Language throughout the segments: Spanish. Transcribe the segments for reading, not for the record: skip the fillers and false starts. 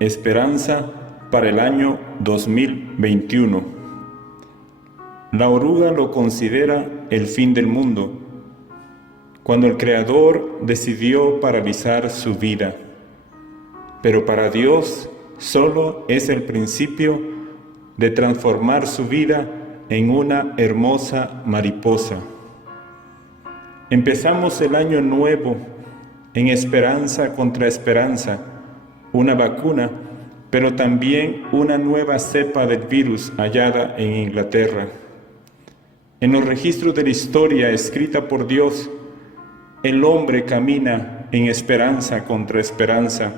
Esperanza para el año 2021. La oruga lo considera el fin del mundo, cuando el Creador decidió paralizar su vida. Pero para Dios solo es el principio de transformar su vida en una hermosa mariposa. Empezamos el año nuevo en esperanza contra esperanza, una vacuna, pero también una nueva cepa del virus hallada en Inglaterra. En los registros de la historia escrita por Dios, el hombre camina en esperanza contra esperanza.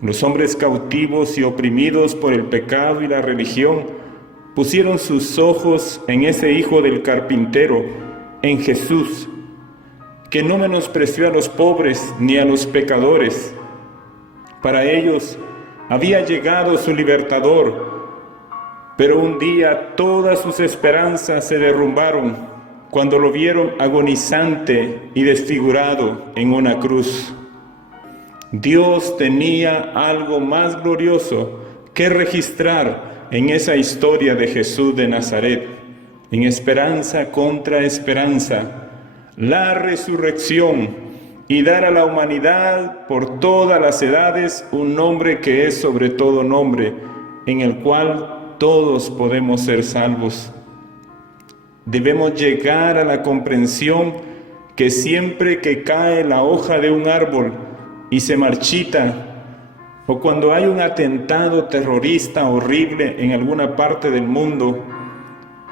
Los hombres cautivos y oprimidos por el pecado y la religión pusieron sus ojos en ese hijo del carpintero, en Jesús, que no menospreció a los pobres ni a los pecadores. Para ellos había llegado su libertador, pero un día todas sus esperanzas se derrumbaron cuando lo vieron agonizante y desfigurado en una cruz. Dios tenía algo más glorioso que registrar en esa historia de Jesús de Nazaret, en esperanza contra esperanza, la resurrección, y dar a la humanidad por todas las edades un nombre que es sobre todo nombre, en el cual todos podemos ser salvos. Debemos llegar a la comprensión que siempre que cae la hoja de un árbol y se marchita, o cuando hay un atentado terrorista horrible en alguna parte del mundo,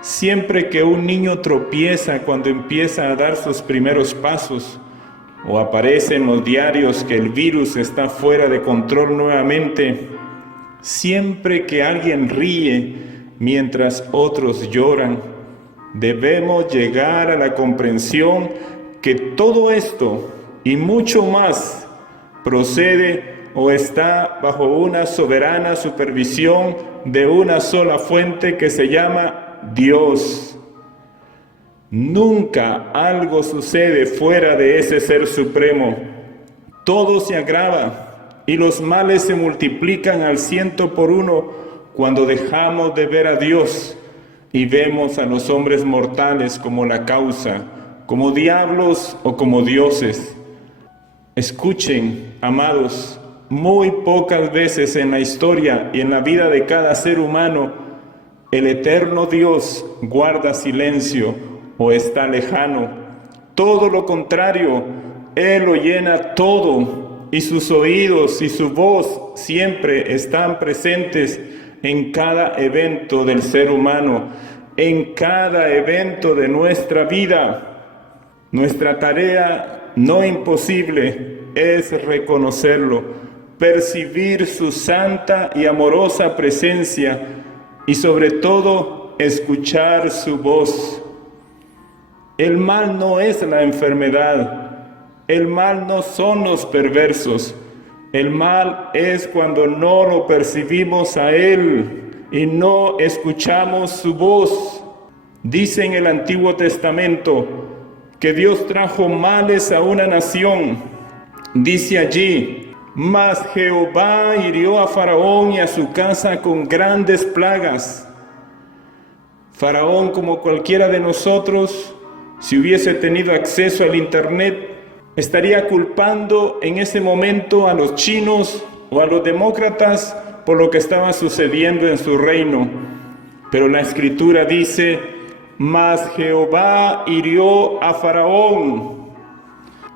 siempre que un niño tropieza cuando empieza a dar sus primeros pasos, o aparece en los diarios que el virus está fuera de control nuevamente, siempre que alguien ríe mientras otros lloran, debemos llegar a la comprensión que todo esto y mucho más procede o está bajo una soberana supervisión de una sola fuente que se llama Dios. Nunca algo sucede fuera de ese ser supremo. Todo se agrava y los males se multiplican al 100 por 1 cuando dejamos de ver a Dios y vemos a los hombres mortales como la causa, como diablos o como dioses. Escuchen, amados, muy pocas veces en la historia y en la vida de cada ser humano, el eterno Dios guarda silencio o está lejano. Todo lo contrario, Él lo llena todo, y sus oídos y su voz siempre están presentes en cada evento del ser humano, en cada evento de nuestra vida. Nuestra tarea no imposible es reconocerlo, percibir su santa y amorosa presencia y sobre todo escuchar su voz. El mal no es la enfermedad, el mal no son los perversos, el mal es cuando no lo percibimos a Él y no escuchamos su voz. Dice en el Antiguo Testamento que Dios trajo males a una nación. Dice allí: mas Jehová hirió a Faraón y a su casa con grandes plagas. Faraón, como cualquiera de nosotros, si hubiese tenido acceso al internet, estaría culpando en ese momento a los chinos o a los demócratas por lo que estaba sucediendo en su reino. Pero la Escritura dice: mas Jehová hirió a Faraón.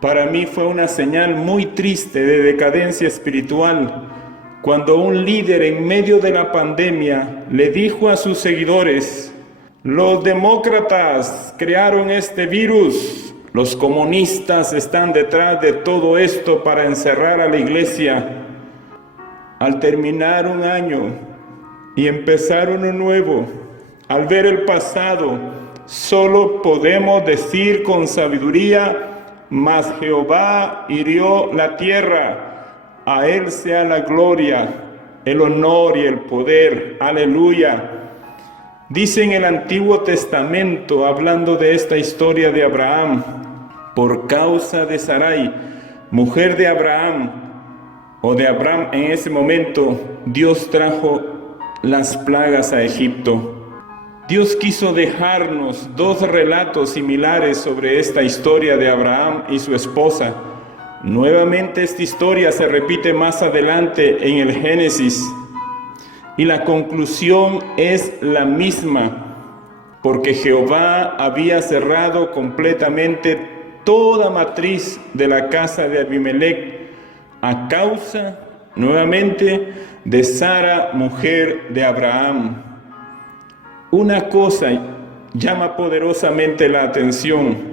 Para mí fue una señal muy triste de decadencia espiritual cuando un líder en medio de la pandemia le dijo a sus seguidores: los demócratas crearon este virus, los comunistas están detrás de todo esto para encerrar a la iglesia. Al terminar un año y empezar uno nuevo, al ver el pasado, solo podemos decir con sabiduría: mas Jehová hirió la tierra, a Él sea la gloria, el honor y el poder. Aleluya. Dice en el Antiguo Testamento, hablando de esta historia de Abraham, por causa de Sarai, mujer de Abraham, o de Abraham en ese momento, Dios trajo las plagas a Egipto. Dios quiso dejarnos dos relatos similares sobre esta historia de Abraham y su esposa. Nuevamente esta historia se repite más adelante en el Génesis y la conclusión es la misma, porque Jehová había cerrado completamente toda matriz de la casa de Abimelech a causa, nuevamente, de Sara, mujer de Abraham. Una cosa llama poderosamente la atención,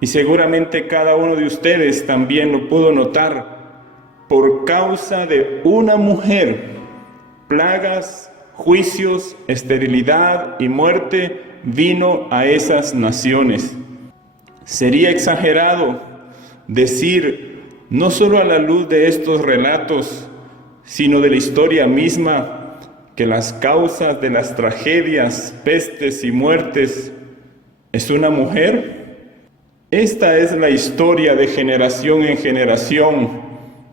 y seguramente cada uno de ustedes también lo pudo notar. Por causa de una mujer, plagas, juicios, esterilidad y muerte vino a esas naciones. Sería exagerado decir, no solo a la luz de estos relatos, sino de la historia misma, que las causas de las tragedias, pestes y muertes es una mujer. Esta es la historia de generación en generación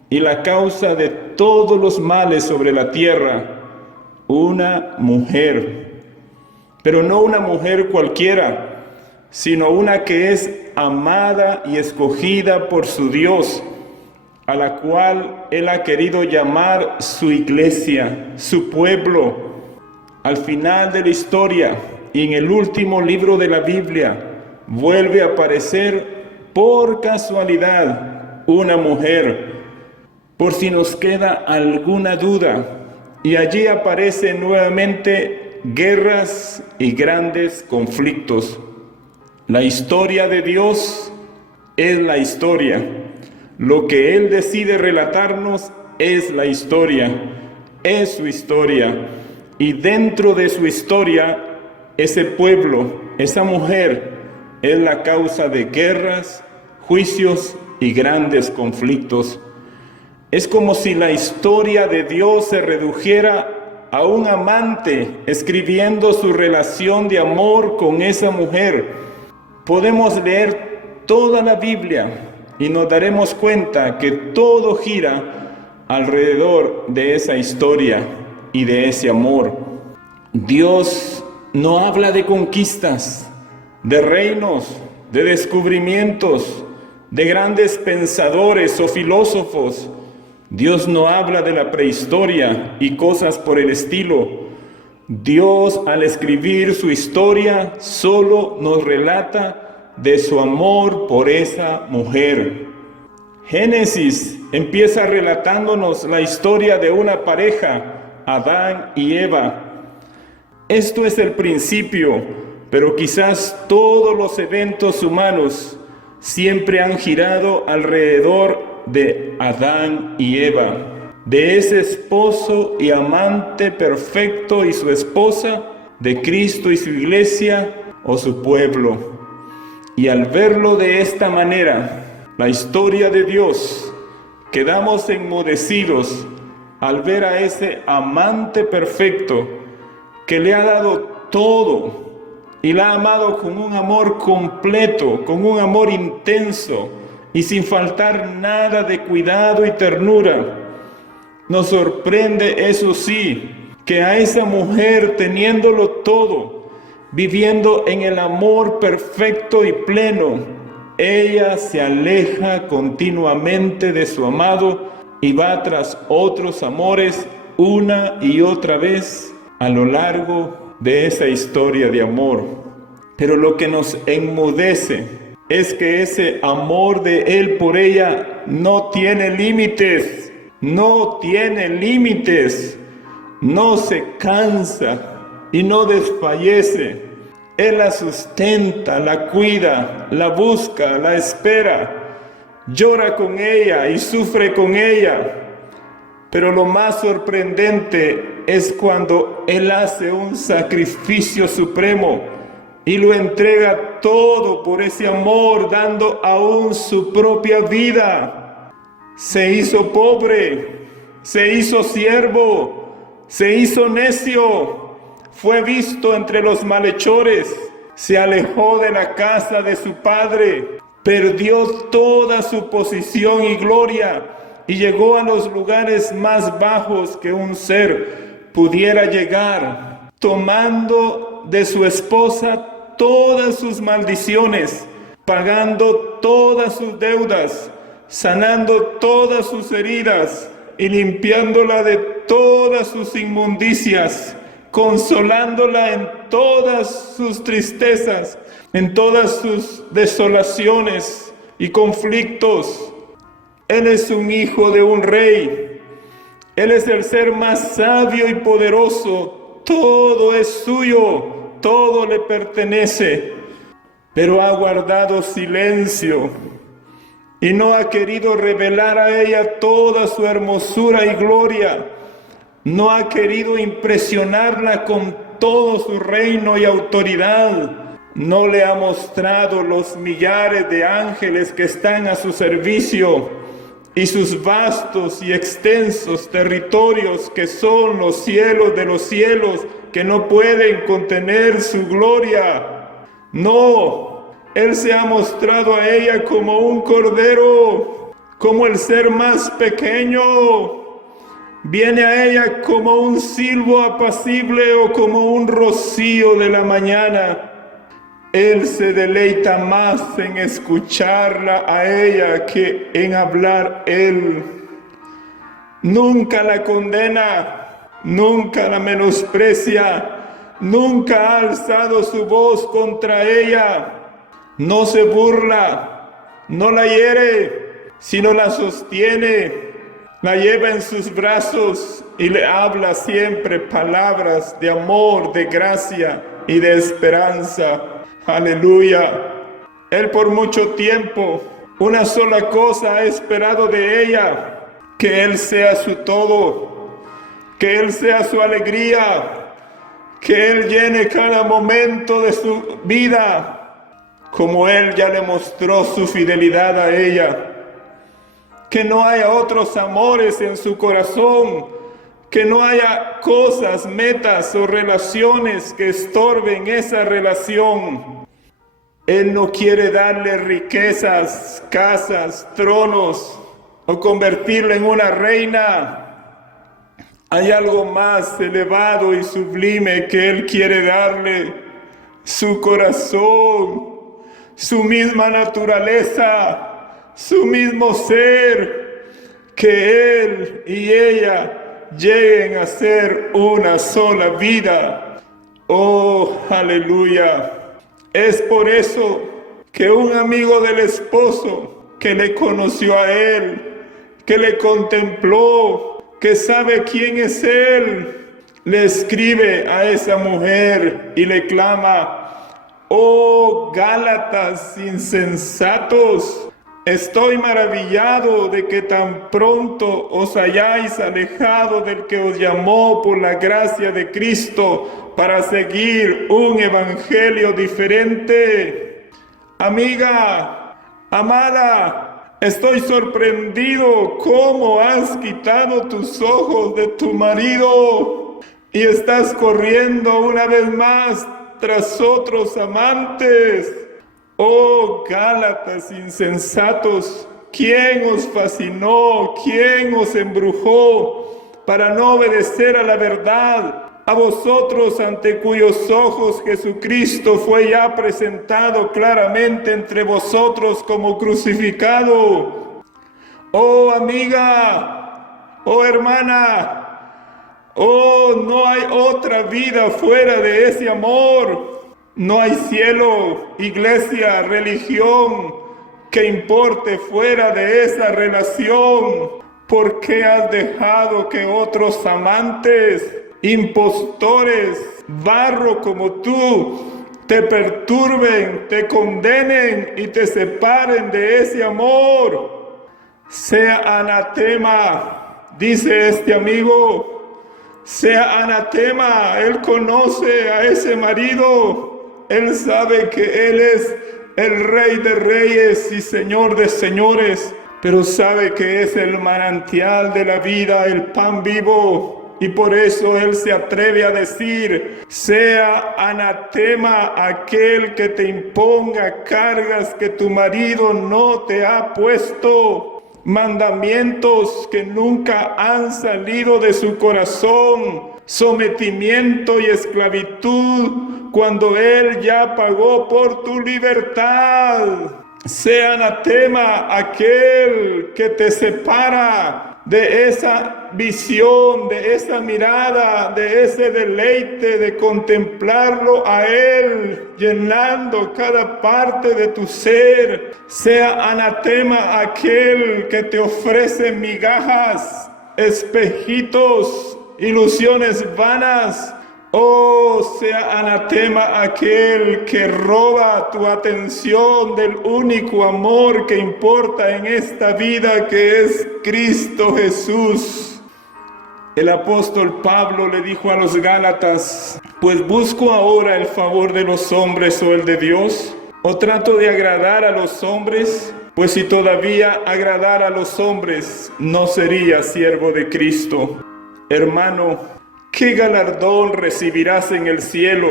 y la causa de todos los males sobre la tierra, una mujer. Pero no una mujer cualquiera, sino una que es amada y escogida por su Dios, a la cual Él ha querido llamar su iglesia, su pueblo. Al final de la historia y en el último libro de la Biblia, vuelve a aparecer por casualidad una mujer, por si nos queda alguna duda, y allí aparecen nuevamente guerras y grandes conflictos. La historia de Dios es la historia. Lo que Él decide relatarnos es la historia, es su historia. Y dentro de su historia, ese pueblo, esa mujer, es la causa de guerras, juicios y grandes conflictos. Es como si la historia de Dios se redujera a un amante escribiendo su relación de amor con esa mujer. Podemos leer toda la Biblia y nos daremos cuenta que todo gira alrededor de esa historia y de ese amor. Dios no habla de conquistas, de reinos, de descubrimientos, de grandes pensadores o filósofos. Dios no habla de la prehistoria y cosas por el estilo. Dios, al escribir su historia, solo nos relata de su amor por esa mujer. Génesis empieza relatándonos la historia de una pareja, Adán y Eva. Esto es el principio, pero quizás todos los eventos humanos siempre han girado alrededor de Adán y Eva, de ese esposo y amante perfecto y su esposa, de Cristo y su iglesia o su pueblo. Y al verlo de esta manera, la historia de Dios, quedamos enmudecidos al ver a ese amante perfecto que le ha dado todo y la ha amado con un amor completo, con un amor intenso y sin faltar nada de cuidado y ternura. Nos sorprende, eso sí, que a esa mujer teniéndolo todo, viviendo en el amor perfecto y pleno, ella se aleja continuamente de su amado y va tras otros amores una y otra vez a lo largo de esa historia de amor. Pero lo que nos enmudece es que ese amor de Él por ella no tiene límites, no tiene límites, no se cansa y no desfallece. Él la sustenta, la cuida, la busca, la espera, llora con ella y sufre con ella. Pero lo más sorprendente es cuando Él hace un sacrificio supremo y lo entrega todo por ese amor, dando aún su propia vida. Se hizo pobre, se hizo siervo, se hizo necio. Fue visto entre los malhechores, se alejó de la casa de su padre, perdió toda su posición y gloria y llegó a los lugares más bajos que un ser pudiera llegar, tomando de su esposa todas sus maldiciones, pagando todas sus deudas, sanando todas sus heridas y limpiándola de todas sus inmundicias, consolándola en todas sus tristezas, en todas sus desolaciones y conflictos. Él es un hijo de un rey. Él es el ser más sabio y poderoso. Todo es suyo, todo le pertenece. Pero ha guardado silencio y no ha querido revelar a ella toda su hermosura y gloria. No ha querido impresionarla con todo su reino y autoridad. No le ha mostrado los millares de ángeles que están a su servicio y sus vastos y extensos territorios que son los cielos de los cielos, que no pueden contener su gloria. No, Él se ha mostrado a ella como un cordero, como el ser más pequeño. Viene a ella como un silbo apacible o como un rocío de la mañana. Él se deleita más en escucharla a ella que en hablar Él. Nunca la condena, nunca la menosprecia, nunca ha alzado su voz contra ella. No se burla, no la hiere, sino la sostiene, la lleva en sus brazos y le habla siempre palabras de amor, de gracia y de esperanza. Aleluya. Él por mucho tiempo, una sola cosa ha esperado de ella: que Él sea su todo, que Él sea su alegría, que Él llene cada momento de su vida, como Él ya le mostró su fidelidad a ella. Que no haya otros amores en su corazón, que no haya cosas, metas o relaciones que estorben esa relación. Él no quiere darle riquezas, casas, tronos o convertirla en una reina. Hay algo más elevado y sublime que Él quiere darle: su corazón, su misma naturaleza, su mismo ser, que Él y ella lleguen a ser una sola vida. Oh, aleluya. Es por eso que un amigo del esposo que le conoció a él, que le contempló, que sabe quién es Él, le escribe a esa mujer y le clama: oh Gálatas insensatos, estoy maravillado de que tan pronto os hayáis alejado del que os llamó por la gracia de Cristo para seguir un evangelio diferente. Amiga, amada, estoy sorprendido cómo has quitado tus ojos de tu marido y estás corriendo una vez más tras otros amantes. Oh Gálatas insensatos, ¿quién os fascinó? ¿Quién os embrujó para no obedecer a la verdad? A vosotros, ante cuyos ojos Jesucristo fue ya presentado claramente entre vosotros como crucificado. Oh amiga, oh hermana, oh, no hay otra vida fuera de ese amor. No hay cielo, iglesia, religión que importe fuera de esa relación. ¿Por qué has dejado que otros amantes, impostores, barro como tú, te perturben, te condenen y te separen de ese amor? Sea anatema, dice este amigo, sea anatema. Él conoce a ese marido. Él sabe que Él es el Rey de Reyes y Señor de Señores, pero sabe que es el manantial de la vida, el pan vivo. Y por eso Él se atreve a decir: sea anatema aquel que te imponga cargas que tu marido no te ha puesto. mandamientos que nunca han salido de su corazón, sometimiento y esclavitud, cuando Él ya pagó por tu libertad. Sea anatema aquel que te separa de esa visión, de esa mirada, de ese deleite de contemplarlo a Él, llenando cada parte de tu ser. Sea anatema aquel que te ofrece migajas, espejitos, ilusiones vanas. Oh, sea anatema aquel que roba tu atención del único amor que importa en esta vida, que es Cristo Jesús. El apóstol Pablo le dijo a los Gálatas: pues busco ahora el favor de los hombres o el de Dios, o trato de agradar a los hombres, pues si todavía agradara a los hombres, no sería siervo de Cristo. Hermano, ¿qué galardón recibirás en el cielo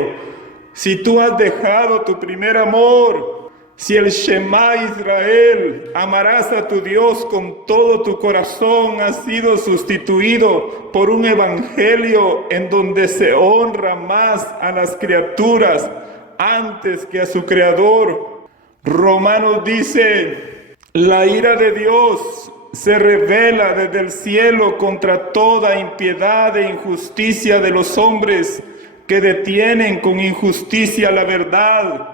si tú has dejado tu primer amor? Si el Shema Israel, amarás a tu Dios con todo tu corazón, ha sido sustituido por un evangelio en donde se honra más a las criaturas antes que a su Creador. Romanos dice: la ira de Dios se revela desde el cielo contra toda impiedad e injusticia de los hombres que detienen con injusticia la verdad.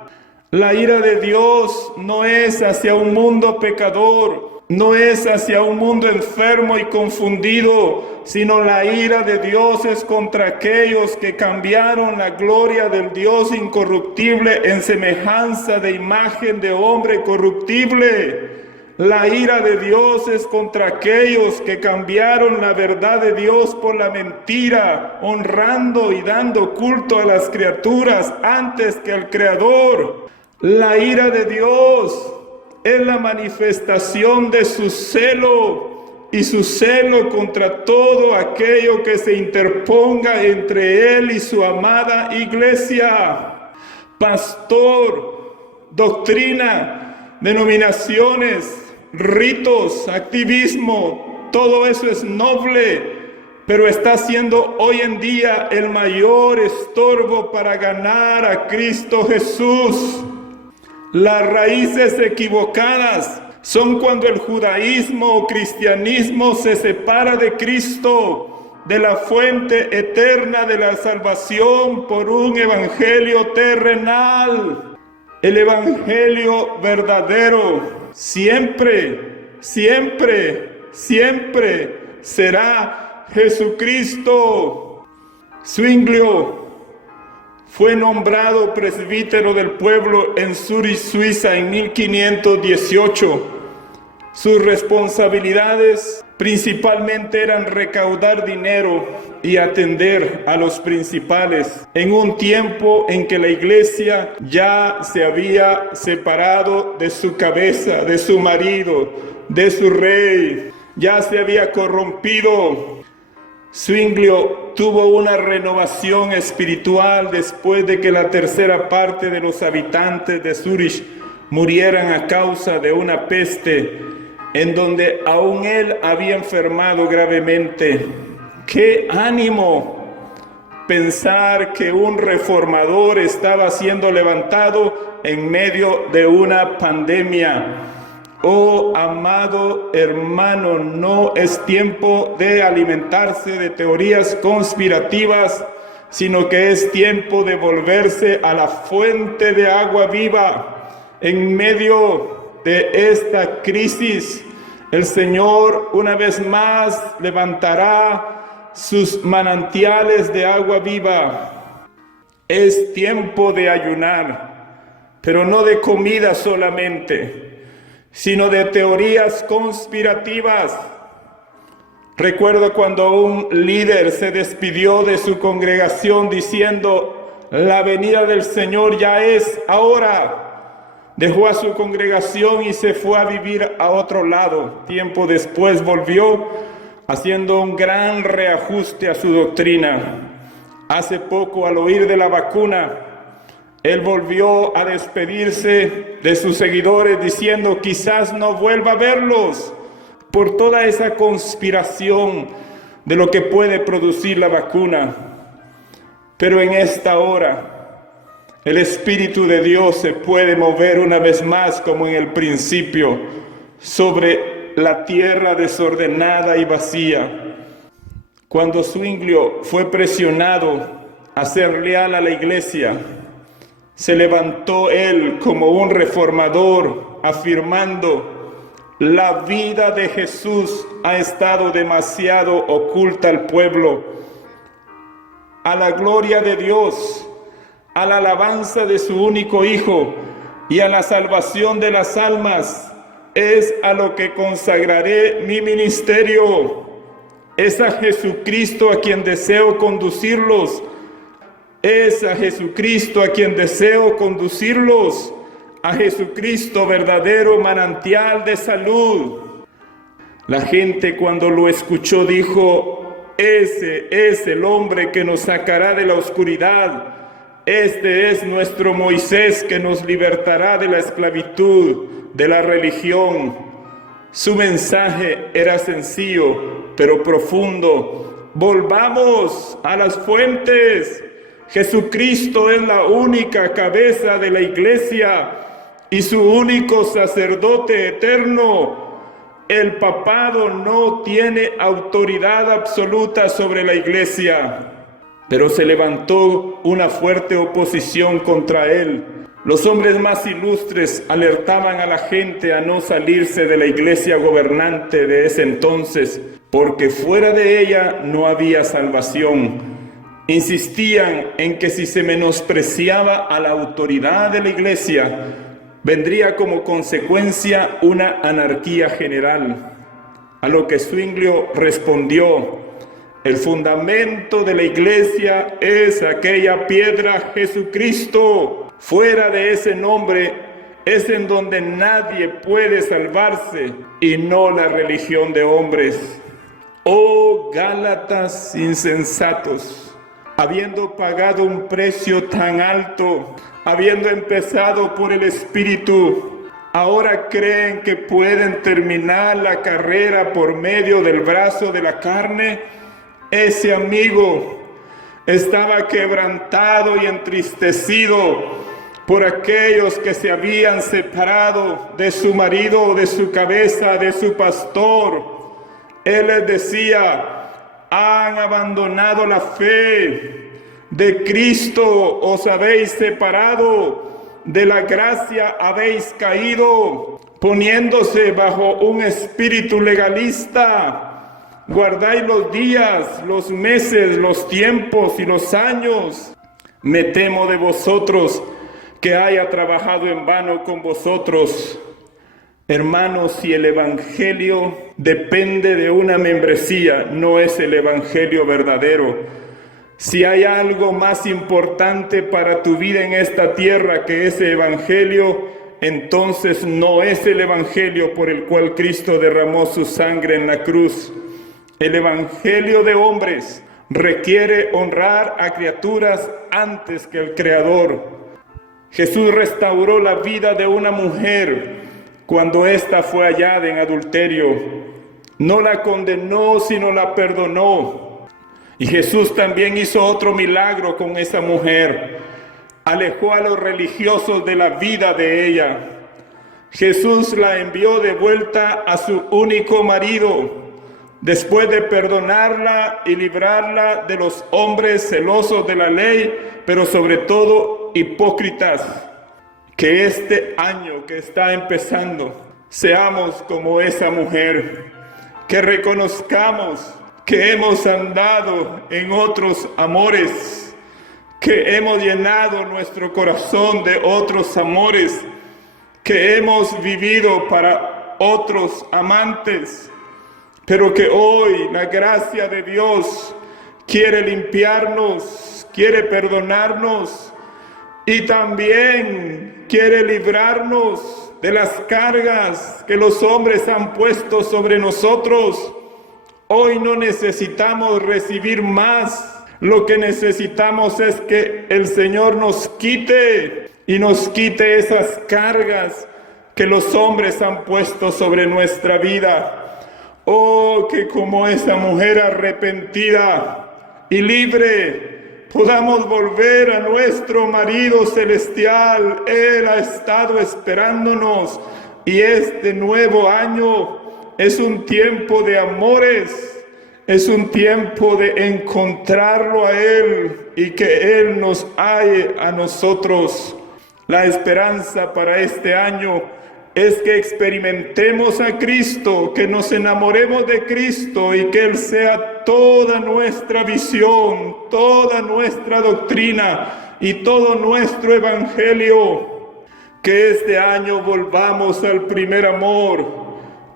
La ira de Dios no es hacia un mundo pecador, no es hacia un mundo enfermo y confundido, sino la ira de Dios es contra aquellos que cambiaron la gloria del Dios incorruptible en semejanza de imagen de hombre corruptible. La ira de Dios es contra aquellos que cambiaron la verdad de Dios por la mentira, honrando y dando culto a las criaturas antes que al Creador. La ira de Dios es la manifestación de su celo, y su celo contra todo aquello que se interponga entre Él y su amada iglesia. Pastor, doctrina, denominaciones, ritos, activismo, todo eso es noble, pero está siendo hoy en día el mayor estorbo para ganar a Cristo Jesús. Las raíces equivocadas son cuando el judaísmo o cristianismo se separa de Cristo, de la fuente eterna de la salvación, por un evangelio terrenal. El evangelio verdadero siempre, siempre, siempre será Jesucristo. Zwinglio fue nombrado presbítero del pueblo en Zurich, Suiza, en 1518. Sus responsabilidades principalmente eran recaudar dinero y atender a los principales, en un tiempo en que la iglesia ya se había separado de su cabeza, de su marido, de su rey, ya se había corrompido. Zwinglio tuvo una renovación espiritual después de que la tercera parte de los habitantes de Zurich murieran a causa de una peste en donde aún él había enfermado gravemente. ¡Qué ánimo! Pensar que un reformador estaba siendo levantado en medio de una pandemia. Oh, amado hermano, no es tiempo de alimentarse de teorías conspirativas, sino que es tiempo de volverse a la fuente de agua viva. En medio de esta crisis, el Señor una vez más levantará sus manantiales de agua viva. Es tiempo de ayunar, pero no de comida solamente, sino de teorías conspirativas. Recuerdo cuando un líder se despidió de su congregación diciendo: la venida del Señor ya es ahora. Dejó a su congregación y se fue a vivir a otro lado. Tiempo después volvió haciendo un gran reajuste a su doctrina. Hace poco, al oír de la vacuna, él volvió a despedirse de sus seguidores diciendo: quizás no vuelva a verlos, por toda esa conspiración de lo que puede producir la vacuna. Pero en esta hora, el Espíritu de Dios se puede mover una vez más, como en el principio, sobre la tierra desordenada y vacía. Cuando Zwinglio fue presionado a ser leal a la iglesia, se levantó él como un reformador, afirmando: la vida de Jesús ha estado demasiado oculta al pueblo. A la gloria de Dios, a la alabanza de su único Hijo y a la salvación de las almas, es a lo que consagraré mi ministerio. Es a Jesucristo a quien deseo conducirlos. Es a Jesucristo a quien deseo conducirlos. A Jesucristo, verdadero manantial de salud. La gente, cuando lo escuchó, dijo: ese es el hombre que nos sacará de la oscuridad. Este es nuestro Moisés que nos libertará de la esclavitud, de la religión. Su mensaje era sencillo, pero profundo. Volvamos a las fuentes. Jesucristo es la única cabeza de la iglesia y su único sacerdote eterno. El papado no tiene autoridad absoluta sobre la iglesia, pero se levantó una fuerte oposición contra él. Los hombres más ilustres alertaban a la gente a no salirse de la iglesia gobernante de ese entonces, porque fuera de ella no había salvación. Insistían en que si se menospreciaba a la autoridad de la iglesia, vendría como consecuencia una anarquía general. A lo que Zwinglio respondió: el fundamento de la iglesia es aquella piedra, Jesucristo. Fuera de ese nombre es en donde nadie puede salvarse, y no la religión de hombres. Oh Gálatas insensatos, habiendo pagado un precio tan alto, habiendo empezado por el Espíritu, ahora creen que pueden terminar la carrera por medio del brazo de la carne. Ese amigo estaba quebrantado y entristecido por aquellos que se habían separado de su marido, de su cabeza, de su pastor. Él les decía: han abandonado la fe, de Cristo os habéis separado, de la gracia habéis caído, poniéndose bajo un espíritu legalista. Guardáis los días, los meses, los tiempos y los años. Me temo de vosotros que haya trabajado en vano con vosotros. Hermanos, si el evangelio depende de una membresía, no es el evangelio verdadero. Si hay algo más importante para tu vida en esta tierra que ese evangelio, entonces no es el evangelio por el cual Cristo derramó su sangre en la cruz. El evangelio de hombres requiere honrar a criaturas antes que al Creador. Jesús restauró la vida de una mujer cuando ésta fue hallada en adulterio. No la condenó, sino la perdonó. Y Jesús también hizo otro milagro con esa mujer. Alejó a los religiosos de la vida de ella. Jesús la envió de vuelta a su único marido, después de perdonarla y librarla de los hombres celosos de la ley, pero sobre todo hipócritas. Que este año que está empezando seamos como esa mujer, que reconozcamos que hemos andado en otros amores, que hemos llenado nuestro corazón de otros amores, que hemos vivido para otros amantes, pero que hoy la gracia de Dios quiere limpiarnos, quiere perdonarnos y también quiere librarnos de las cargas que los hombres han puesto sobre nosotros. Hoy no necesitamos recibir más, lo que necesitamos es que el Señor nos quite y nos quite esas cargas que los hombres han puesto sobre nuestra vida. Oh, que como esa mujer arrepentida y libre podamos volver a nuestro marido celestial. Él ha estado esperándonos y este nuevo año es un tiempo de amores, es un tiempo de encontrarlo a Él y que Él nos halle a nosotros. La esperanza para este año es que experimentemos a Cristo, que nos enamoremos de Cristo y que Él sea toda nuestra visión, toda nuestra doctrina y todo nuestro evangelio. Que este año volvamos al primer amor,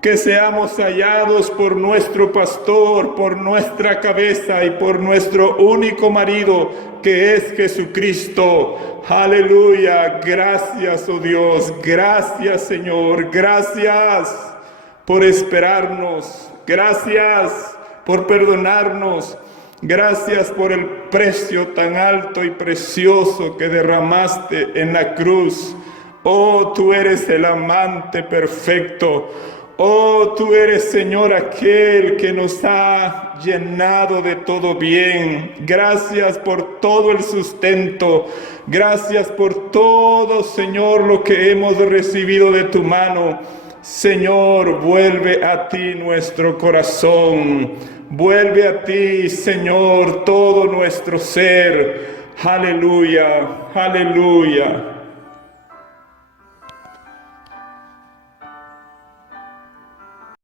que seamos hallados por nuestro pastor, por nuestra cabeza y por nuestro único marido, que es Jesucristo. Aleluya. Gracias, oh Dios. Gracias, Señor. Gracias por esperarnos. Gracias por perdonarnos. Gracias por el precio tan alto y precioso que derramaste en la cruz. Oh, tú eres el amante perfecto. Oh, tú eres, Señor, aquel que nos ha llenado de todo bien. Gracias por todo el sustento. Gracias por todo, Señor, lo que hemos recibido de tu mano. Señor, vuelve a ti nuestro corazón. Vuelve a ti, Señor, todo nuestro ser. Aleluya, aleluya.